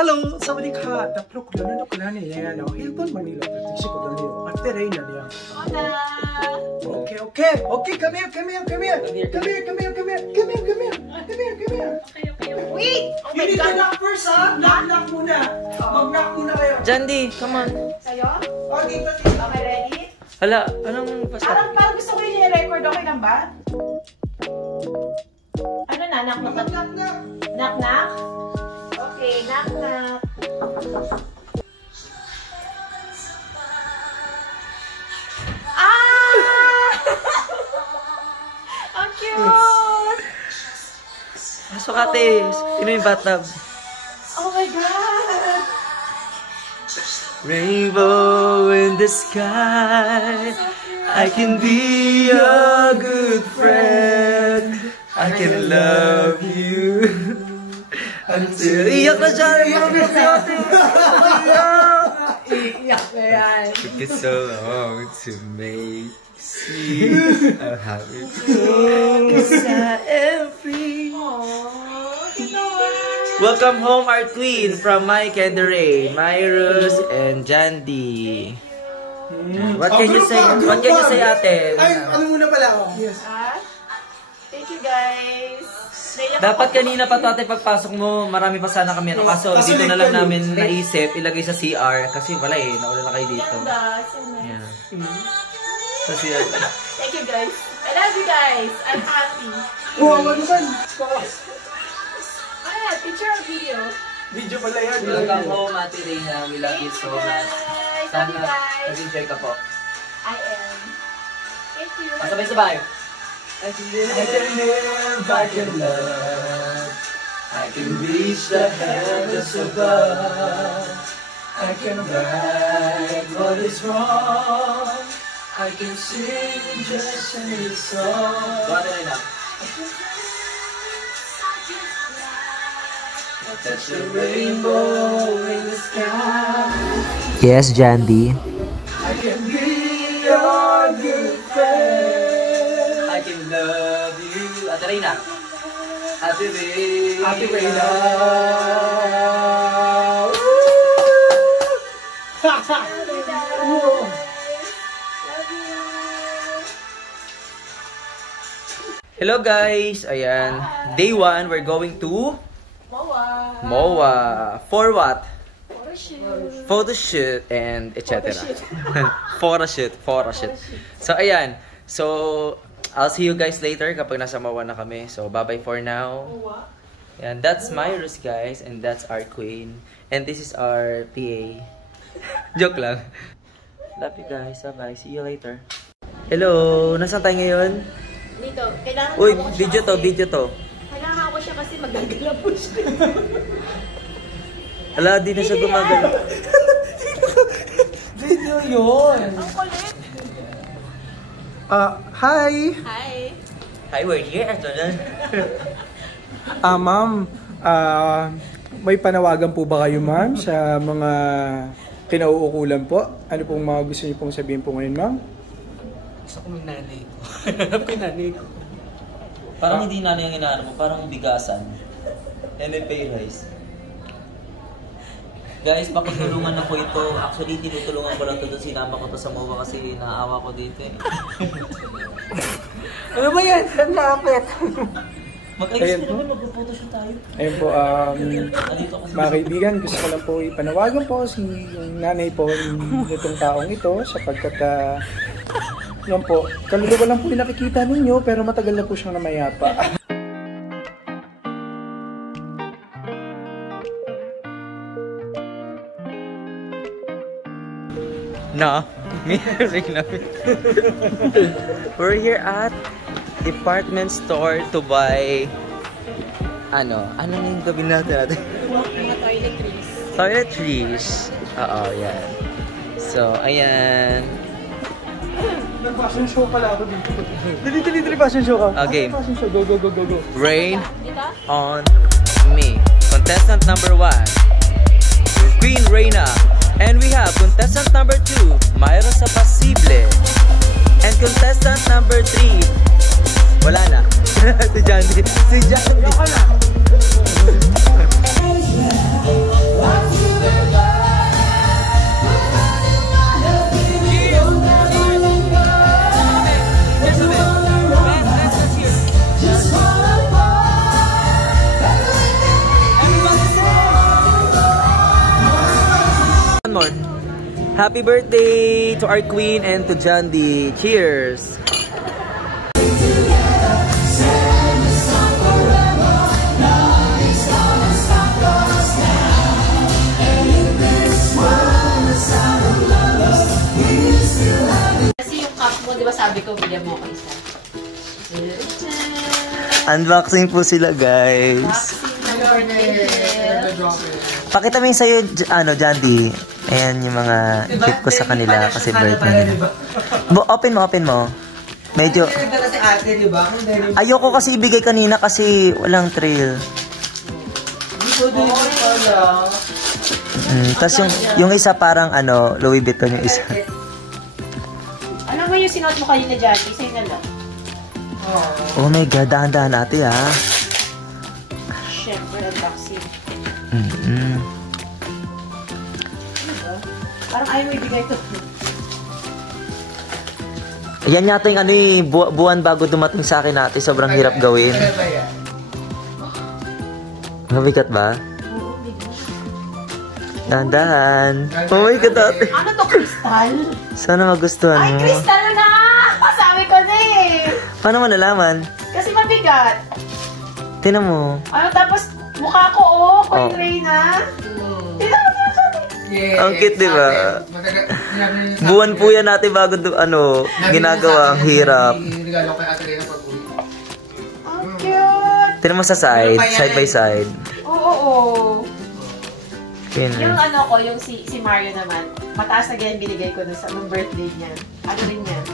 Hello, sawadika. Tapos ko lang ko lang niya no. Hilton Manila, tiksi ko lang niyo. After rain na niya. Hola. Okay. Come here. Wait! Oh my You need to God! knock first, ha? Knock muna. Mag-knock muna kayo. Jandy, come on. Sa'yo? Oh, dito. Okay, ready? Hala, anong pasok? Parang gusto ko yung record. Okay lang ba? Ano na? Knock? Okay, knock. Ah! Ang cute! Pasok ate. Sino yung bathtub? Oh my God! Rainbow in the sky, I can be your good friend. I can love you until... Iyak na siya! Iyak na ate! Iyak na yan. Took it so long to make see I'm happy because I am free. Welcome home, our queen from Mike and Ray, Myrus and Jandy. What can you say? What can you say, ate? Ay, ano muna pala ako? Yes. Thank you, guys. Dapat kanina pa to ate pagpasok mo, marami pa sana kami. Kaso dito na lang namin naisip ilagay sa CR kasi wala eh, nauna na kayo dito. Ganda. So nice. Yeah. Sa CR. Thank you, guys. I love you guys. I'm happy. Wow, ano man? Picture or video? Video pala yan. Welcome home, Ate Reina. We love you so much. Love you guys. Nag-enjoy ka po. I am. Thank you. Sabay-sabay. I can live, I can love, I can reach the heavens above, I can right what is wrong, I can sing just a song. Ate Reina. Touch the rainbow in the sky. Yes, Jandy. I can be your good friend. I can love you. Ate Reina. Ate Reina. Ate Reina. Hello guys. Ayan. Day 1, we're going to MOA. For what? Photoshoot and etc. Photoshoot. So ayan. So I'll see you guys later kapag nasa MOA na kami. So bye-bye for now. And that's Myrus guys, and that's our queen. And this is our PA. Joke lang. Love you guys. Bye-bye. See you later. Hello. Nasaan tayo ngayon? Dito. Kailangan Uy, video to. Kailangan ko siya kasi magagala po siya. Ala, di na siya gumagano. Video yun. Ang kulit. Hi. Hi, we're here. Ma'am, may panawagan po ba kayo, ma'am, sa mga kinauukulan po? Ano pong mga gusto niyo pong sabihin po ngayon, ma'am? Gusto ko yung nanay ko. Hanap ko yung nanay ko. Parang hindi nanay ang inaano mo, parang bigasan. NFA rice. Guys, pakitulungan na po ito. Actually, tinutulungan ko lang ito doon. Sinama ko to sa MOA kasi naawa ko dito eh. Ano ba yan? Ang lapit. Mag-ayos ko naman, mag-photoshoot tayo. Ayun po, mga kaibigan, gusto ko lang po ipanawagan po si yung nanay po nitong taong ito sapagkat yan po, kaluluwa lang po yung nakikita ninyo pero matagal na po siyang namayapa. No. We're here at department store to buy ano yung gawin natin? Mga toiletries. Toiletries. Oo, yan. So, ayan. Nag-fashion show pala ako dito. Dali, fashion show ka. Okay. Fashion show, go. Rain on me. Contestant number 1, Queen Reina. And we have contestant number 2, Mayra sa Pasible. And contestant number 3, wala na. Si Jandy. One more. Happy birthday to our queen and to John D. Cheers! Kasi yung cup mo, di ba sabi ko, bigyan mo ako isa. Unboxing po sila, guys. Pakita mo yung sa'yo, John D. Ayan yung mga gift ko sa kanila kasi birthday nila. Open mo. Medyo... Ayoko kasi ibigay kanina kasi walang trail. Tapos yung isa parang Louis Vuitton yung isa. Ano mo yung sinuot mo kanina, Jackie? Sa'yo na lang. Oh my God, dahan-dahan ate ha. Siyempre, unboxing. Parang ayaw mo ibigay ito. Yan yata yung buwan bago dumating sa akin ate. Sobrang hirap gawin. Mabigat ba? Oo, bigyan. Dahan-dahan. Oh my God ate. Ano to, kristal? Sana magustuhan Ay, mo. kristal na! Sabi ko na eh. Paano mo nalaman? Kasi mabigat. Tinan mo. Ano, tapos mukha ko, Queen Reyna. Tignan mo sabi. Yeah, Ang cute, di ba? Buwan po yan natin bago ginagawa. Ang hirap. Regalo kay Ate Reyna pag uwi. Ang cute. Tinan mo sa side by side. Oo. Yun. Yung yung si Mario naman, mataas na ganyan binigay ko nung birthday niya. Ano rin yan?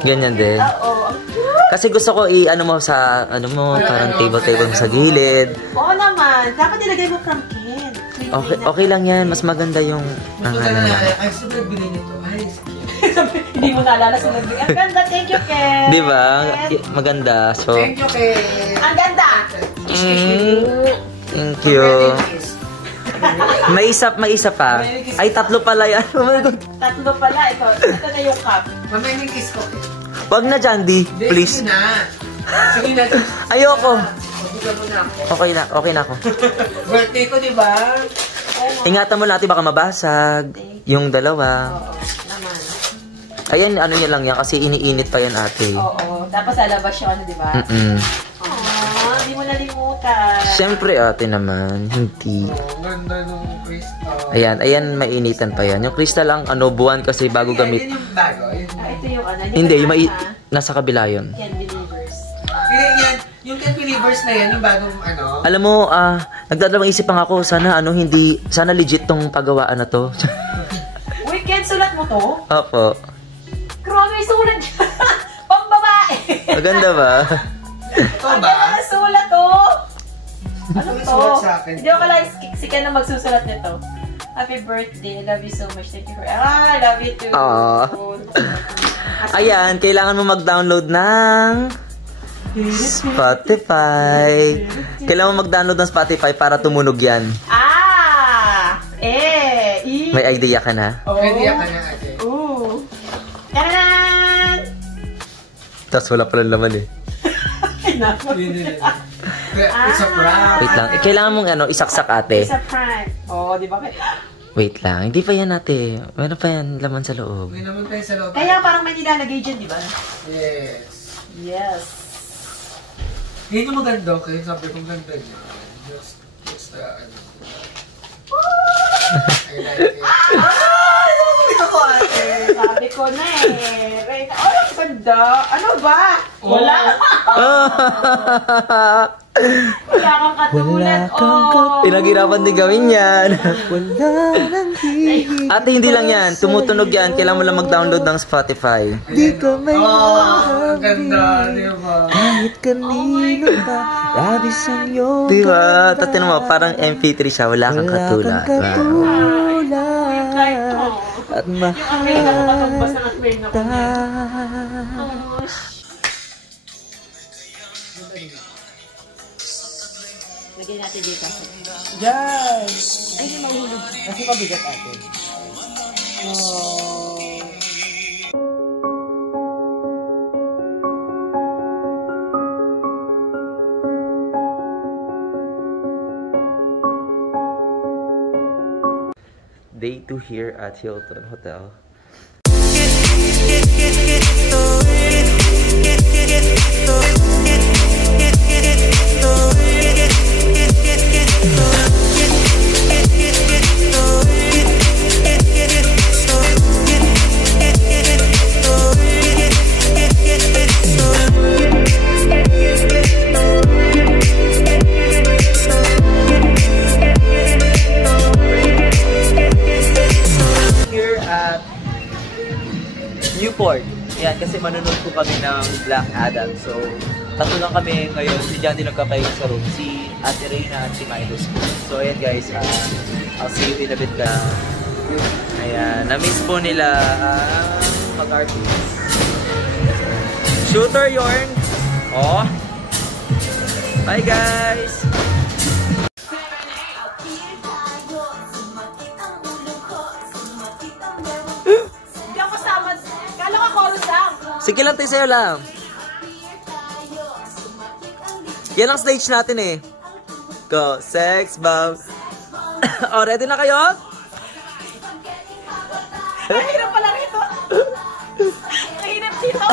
Ganyan din. Oo. Ang cute. Kasi gusto ko mo sa, parang table mo sa gilid. Oo naman. Dapat nilagay mo from Ken. Okay lang yan. Mas maganda yung, Ay, super bili nito. Ay, Hindi mo naalala sa nagbigay. Ang ganda. Thank you, Ken. di ba? Maganda. So, thank you kay... Ang ganda. thank you. May isa pa. Ay, tatlo pala yan. Oh my God. Tatlo pala. Ito na yung cup. Mamay may kiss ko. Wag na, Jandy. Please. Sige na. Sige na. Ayoko. Mabuga mo na ako. Okay na ako. Birthday ko, di ba? Ingatan mo natin baka mabasag. Yung dalawa. Oo. Naman. Ayan, niya lang yan kasi iniinit pa yan ate. Oo. Tapos lalabas yung di ba? Hindi mo nalimutan. Siyempre ate naman. Hindi. Ang ganda nung crystal. Ayan, mainitan pa yan. Yung crystal lang, buwan kasi bago gamit. Yan yung bago. Ito yung Hindi, nasa kabila yun. Ken Believers. Yan. Yung Ken Believers na yan, yung bagong Alam mo, nagdadalawang isip pang ako, sana legit tong paggawaan na to. Uy, Ken, sulat mo to? Opo. Grabe, sulat niya. Pambabae. Maganda ba? Ito Ang ba? ganda ng sulat to. Ano Ito to? sulat sa akin. Hindi ako lang si Ken na magsusulat nito. Happy birthday. I love you so much. Thank you for... I love you too. Ayan, kailangan mo mag-download ng Spotify. Kailangan mo mag-download ng Spotify para tumunog yan. May idea ka na? Ready ka na, ate. Ooh. Taranan! Tapos wala pala laman eh. It's a prank. Wait lang. Kailangan mong isaksak ate. It's a prank. Oo, di ba? Wait lang. Hindi pa yan ate. Meron pa yan laman sa loob. May naman tayo sa loob. Kaya parang may nilalagay dyan, di ba? Yes. Yes. Yan yung maganda, okay? Sabi kong ganda niya. Just the, I like it. Ako, ate. Sabi ko na eh. Right. Oh, ang ganda. Ano ba? Wala. Wala kang katulad. Pinaghirapan din gawin yan. Ate, hindi lang yan. Tumutunog yan. Kailangan mo lang mag-download ng Spotify. Di ka may ang ganda, di ba? Kahit kanino pa, labis ang iyong diba? Tatin mo, parang MP3 siya. Wala kang katulad. At mahal kita. Lagyan natin dito. Yes! Ay, hindi mahulog. Kasi mabigat ate. day 2 here at Hilton Hotel. Newport. Yan, kasi manonood po kami ng Black Adam. So, tatlo lang kami ngayon. Si Jandy nagkapahinga sa room. Si Ate Reyna at si Milos. So, ayan guys. I'll see you in a bit na. Ayan. Na-miss po nila mag-artist. Shooter Yorn. Oh. Bye guys. Sige lang tayo sa'yo lang. Yan ang stage natin eh. Go, sex, bomb. Oh, ready na kayo? Mahirap pala rito. Mahirap dito.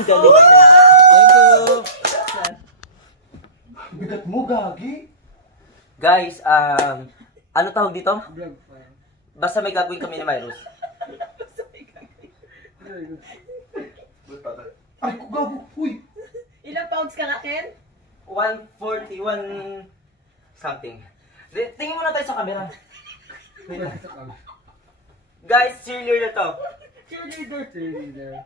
Thank you. Bigat mo, Gagi. Guys, ano tawag dito? Vlog file. Basta may gagawin kami ni Myros. Ay, ko gago. Uy. Ilang pounds ka nga, Ken? 141 something. Tingin muna tayo sa camera. Wait lang. Guys, cheerleader to. Cheerleader.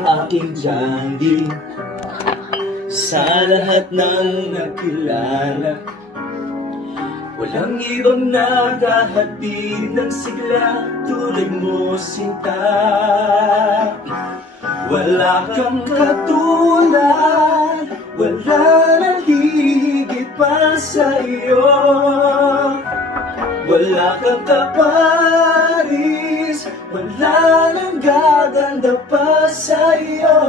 Aking Jandy, sa lahat ng nakilala, walang ibang nakahatid ng sigla tulad mo, sinta. Wala kang katulad, wala nang higit pa sa iyo. Wala kang kaparis, wala nang gaganda pa sa iyo.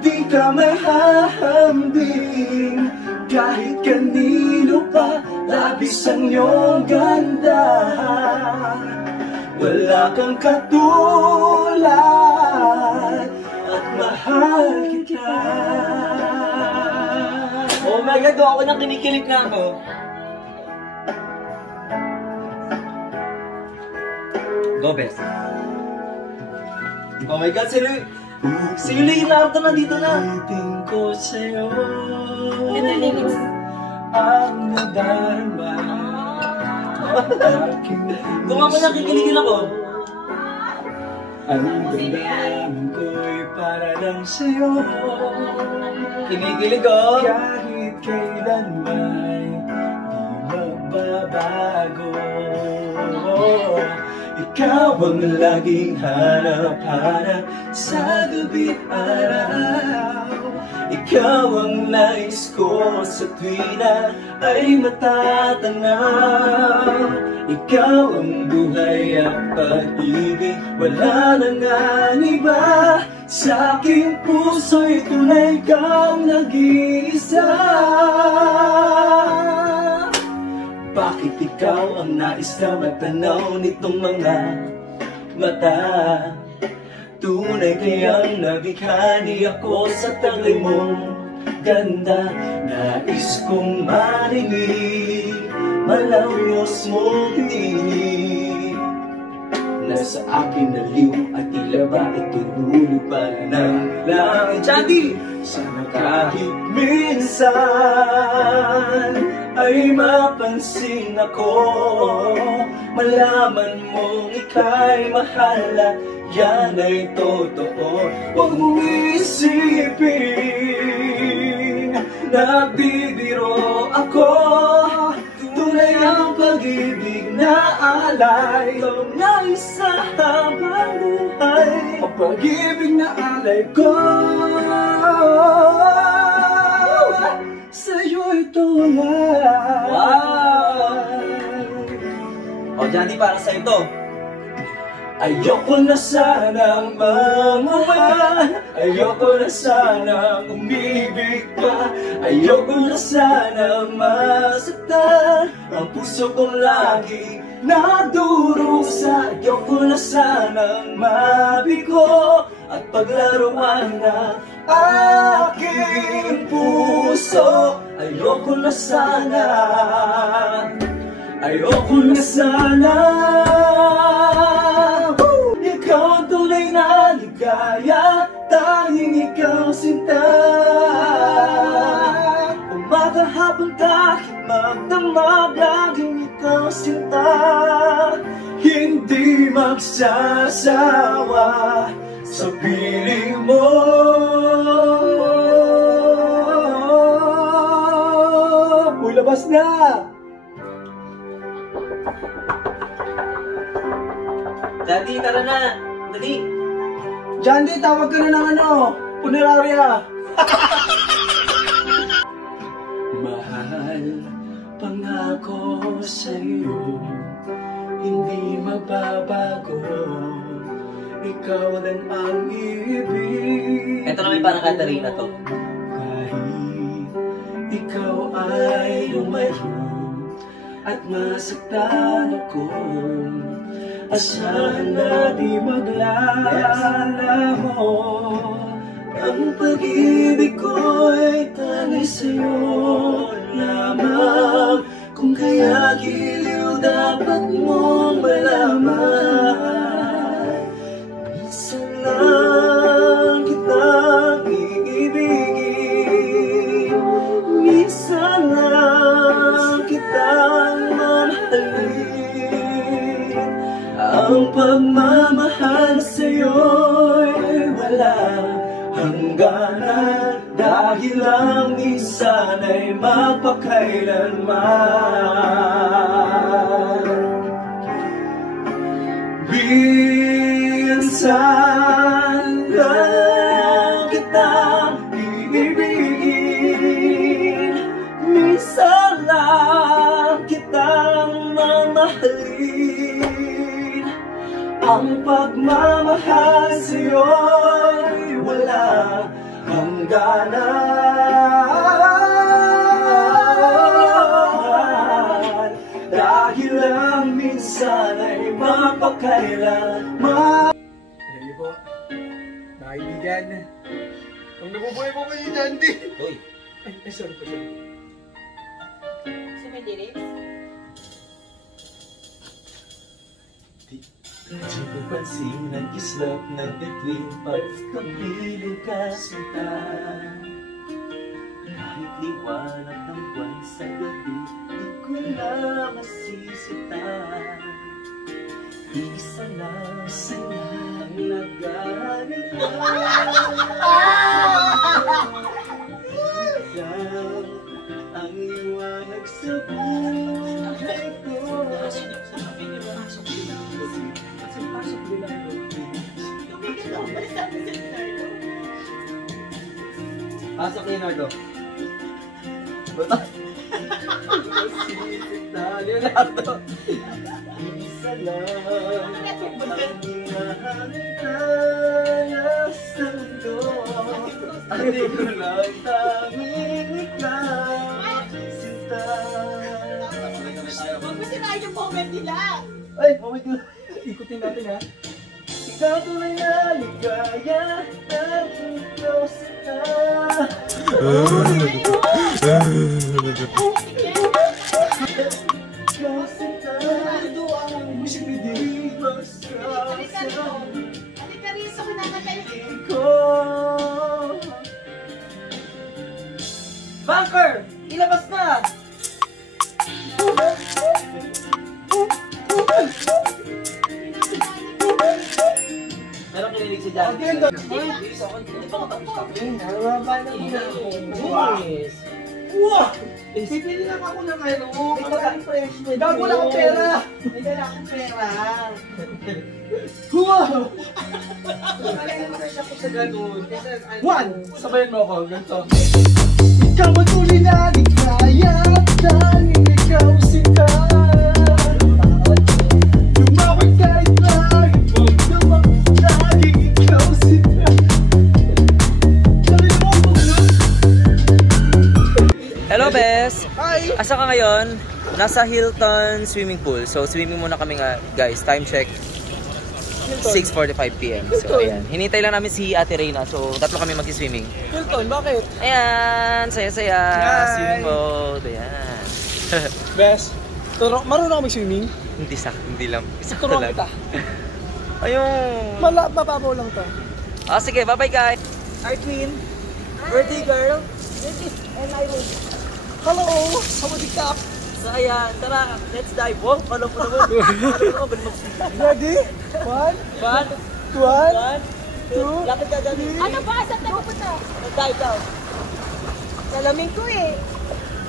Di ka may hahambing, kahit kanino pa, labis ang iyong ganda. Wala kang katulad, at mahal kita. Oh my God, ako nang kinikilig na ako. Go, best. Oh my God, si Leonardo nandito na. Iting ko sa'yo Ito yung lyrics. ang nadarama. Kung ako nakikiligin ako. Ang damdamin ko'y para lang sa'yo. Kinikilig ko. Kahit kailan may di magbabago. Ikaw ang laging hanap-hanap sa gabi't araw. Ikaw ang nais ko sa tuwi na ay matatanaw. Ikaw ang buhay at pag-ibig, wala nang iba. Sa aking puso'y tunay kang nag-iisa. Bakit ikaw ang nais na matanaw nitong mga mata? Tunay kayang nabighani ako sa tagay mong ganda. Nais kong marinig malawlos mong tinig. Nasa akin naliw at tila ba ito'y hulog pa ng langit. Jandy! Sana kahit minsan ay mapansin ako, malaman mong ika'y mahal at yan ay totoo. Huwag mong isipin nagbibiro ako. Tunay ang pag-ibig na alay na isa habang buhay. Ang pag-ibig na alay ko sa'yo'y tunay. Wow! O, Johnny, para sa'yo to. Ayoko na sanang mamahal, ayoko na sanang umibig pa, ayoko na sanang masaktan ang puso kong lagi nadurusa. Ayoko na sanang mabigo at paglaruan na aking puso. Ayoko na sana, ayoko na sana. Ikaw ang tunay na ligaya, tanging ikaw sinta. Umaga hapon kahit magdamag, laging ikaw sinta. Hindi magsasawa sa piling mo. Uy, labas na! Johnny, tara na! Dali! Jandy, tawag ka na ng punerarya. Mahal, pangako sa'yo, hindi magbabago. Ikaw lang ang ibig. Ito naman parang Katarina to. Kahit ikaw ay lumayo at masaktan ako, asahan na di maglalaho. Ang pag-ibig ko'y tanay sa'yo lamang. Kung kaya giliw dapat mong malaman, minsan lang kitang iibigin, minsan lang kitang mamahalin. Ang pagmamahal sa'yo'y walang hangganan, dahil lang minsan ay mapakailanman. Minsan lang kitang iibigin, minsan lang kitang mamahalin. Ang pagmamahal sa'yo'y wala hangganan, dahil lang minsan ay mapakailanman. Hello po, mga kaibigan. Ang nabubuhay po kayo, Jandy. Uy! Ay, sorry po, sorry. Sumidiris? Di ko pansin ang kislap ng bituin pagkapiling ka sinta. Kahit liwanag ng buwan sa gabi, di ko na masisita. Isa lang sa'yang nagalit ka. Ikaw ang liwanag sa buhay ko. Pasok, Leonardo. Leonardo. Isa lang ang hinahanap sa mundo. Hindi ko lang tanging ikaw sinta. Huwag mo sinayin yung moment nila. Ay, moment ko. Ikutin natin ha. Ikaw tunay na ligaya ng ikaw sinta. Ikaw sinta. Musik ni Diri Halika rin. Halika rin sa kunangan kayo. Bunker! Ilabas na! si Daddy. Hindi pa Wow! Bibili lang ako ng ano. Gago na akong pera! Hindi na akong pera. Wow! Kaya naman siya ko sa ganun. One! Sabayan mo ako, ganito. Ikaw ang tuloy na ligaya, tanging ikaw sita. Lumawag kahit langit, huwag naman laging ikaw sita. Sabi mo ako nun? Hello, Bes! Hi! Asa ka ngayon? Nasa Hilton swimming pool. So, swimming muna kami nga, guys. Time check. 6:45 PM. So, ayan. Hinintay lang namin si Ate Reyna. So, tatlo kami mag-swimming. Hilton, bakit? Ayan! Saya-saya! Hi! Swimming mode. Ayan. Bes, marunong ako mag-swimming? Hindi lang. Isa ko Turuan lang. kita. Ayun! Mapapaw lang to. Ah, sige. Bye-bye, guys! Hi, Queen. Birthday girl. And I will... Hello! Sawadee kap! So, ayan. Tara, let's dive. Oh, alam mo naman. Ready? One, One, two, lapit ka dyan. Ano ba? Saan tayo pupunta? Dive daw. Salamin ko eh.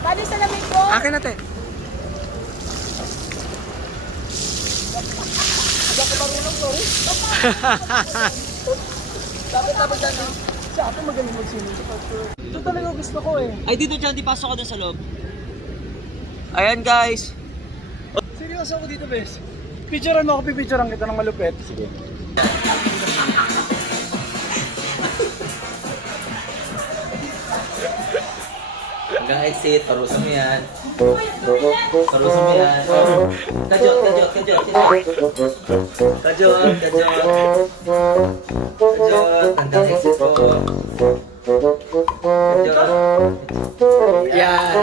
Paano yung salamin ko? akin natin. Hindi ako marunong, sorry. Lapit dyan. Siya ako magaling mag-swimming. Ito talaga gusto ko eh. Ay, dito dyan. Di pasok ka dun sa loob. Ayan, guys. Seryoso ako dito, Bes. Picturean mo ako, pipicturean kita ng malupit. Sige. Hanggang exit, parusa mo yan. Parusa mo yan. Kajot. Hanggang exit po. Kajot. Yan.